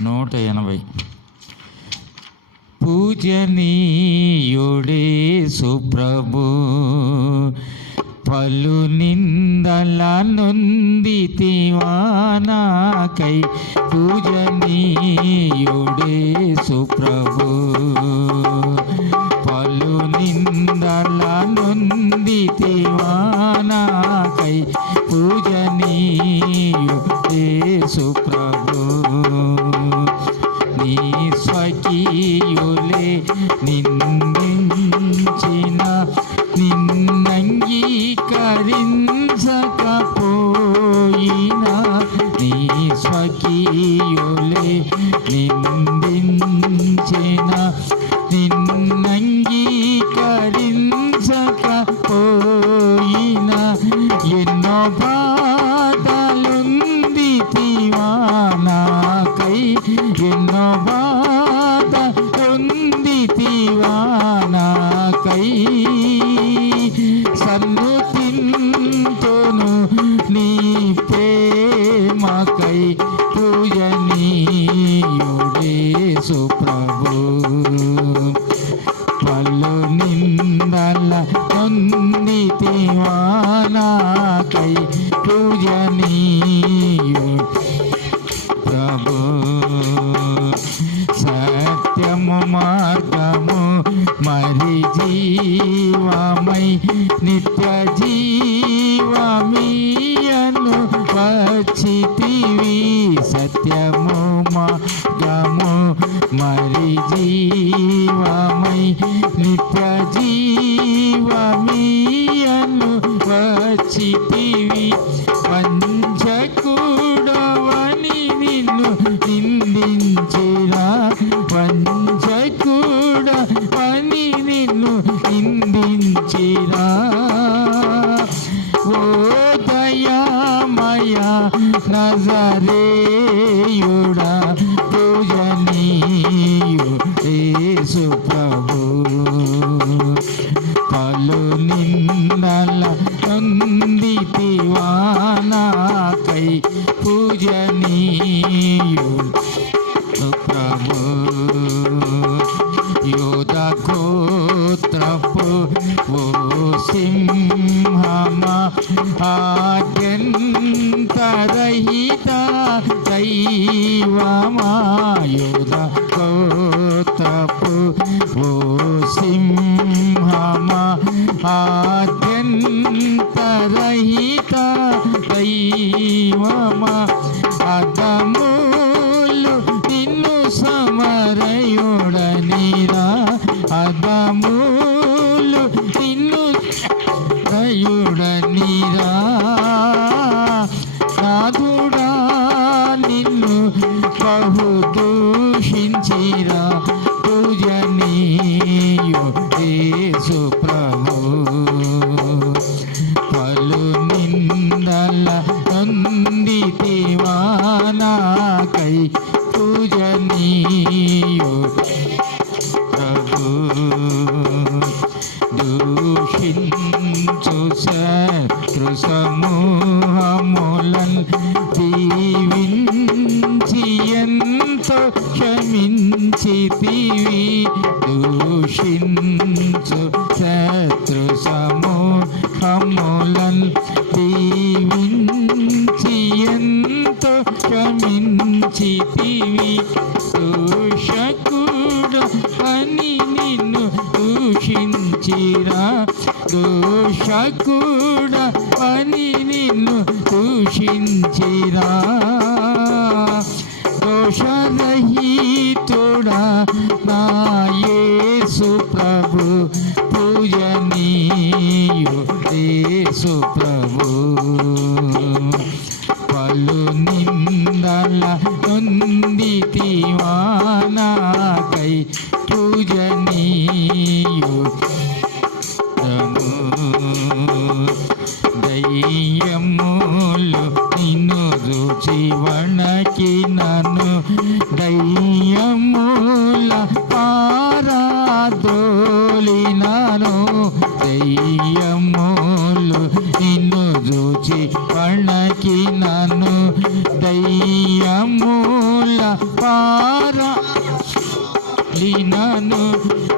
180. పూజనీయుడే సుప్రభు పలు నిందల నొందితివా నాకై. పూజనీయుడే సుప్రభు పలు నిందల నొందితివా నాకై. పూజనీయుడే సుప్రభు నీ స్వకీయులే నిందించిన నిన్నంగీకరించకపోయినా నీ స్వకీయులే నిందించిన నిన్నంగీకరించకపోయినా ఎన్నో బాధలుందితివా నాకై. ఎన్నో బాధలుందితివా నాకై. సన్నుతింతును నీ ప్రేమకై. పూజనీయుడే సుప్రభు పలు నిందల నొందితివా నాకై. పూజనీయు ప్రభు సత్యము మార్గము మరి జీవమై నిత్య జీవమీయను వచ్చితివి. సత్యము మార్గము మరి జీవమై నిత్య జీవమీయను వచ్చితివి. వంచకుడవని నిన్ను నిందించిరా. వంచకుడవని నిన్ను నిందించిరా. ఓ దయామయ నజరేయుడా పూజనీయుడే సుప్రభు పలు నిందల నొందితివా నాకై. పూజనీయు ప్రభు యోధ గోత్రపు ఓ సింహమా ఆద్యంతరహిత దైవమా. యోధ గోత్రపు ఓ సింహమా ఆద్యంతరహిత దైవమా. అదములు నిన్ను సమరయుడనిరా. అదములు నిన్ను రయుడనిరా. నాదుడా నిన్ను బహు దూషించిరా. పూజనీయుడే సుప్రభు పలు నిందల నొందితివా నాకై. పూజనీయు ప్రభు దూషించు శత్రు సమూహములన్ దీవించి ఎంతో క్షమించితివి. దూషించు శత్రు సమూహములన్ దీవించి ఎంతో క్షమించితివి. దోషకుడు అని నిన్ను దూషించిరా. దోషకుడ అని నిన్ను దూషించిరా. దోషరహితుడా నా యేసు ప్రభు పూజనీయుడే సుప్రభు పలు నిందల నొందితివా నాకై. పూజనీయు దయ్యములు నిన్ను రుచి వణకినను. దయ్యముల పారాద్రోలినను. దయ్యములు నిన్ను రుచి వణకినను. దయ్యముల పారాలినను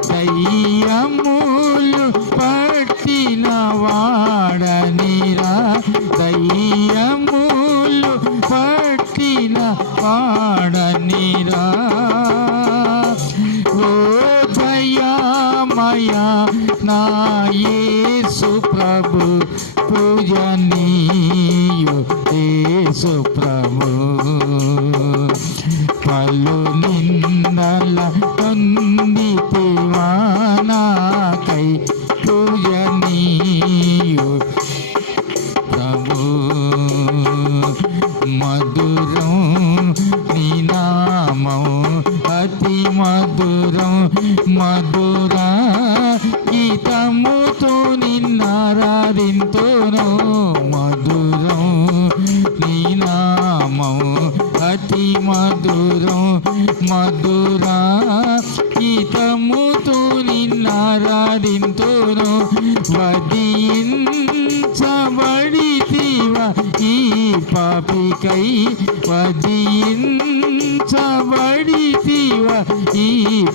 దయ్యములు పట్టిన వాడనిరా దయ్యములు పట్టిన వాడనిరా ఓ దయామయా నా యేసు ప్రభు పూజనీయు యేసు ప్రభు పలు నిందల పొందితివా నాకై పూజనీయు ప్రభు మధురం నీ నామం అతి మధురం మధుర గీతముతో నిన్నారాధింతును మధురం నీ నామం అతి మధురం మధుర గీతముతో నిన్నారాధింతును వధించబడితివా ఈ పాపికై వధించబడితివా ఈ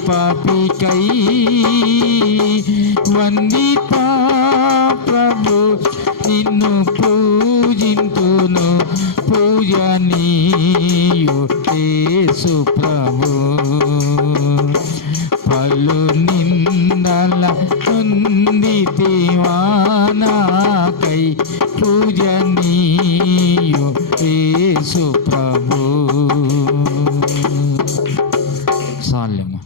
పాపికై వందితా ప్రభు నిన్ను పూజింతును పూజనీయు యేసు ప్రభు పలు నిందల పొందితివా నాకై పూజనీయు యేసు ప్రభు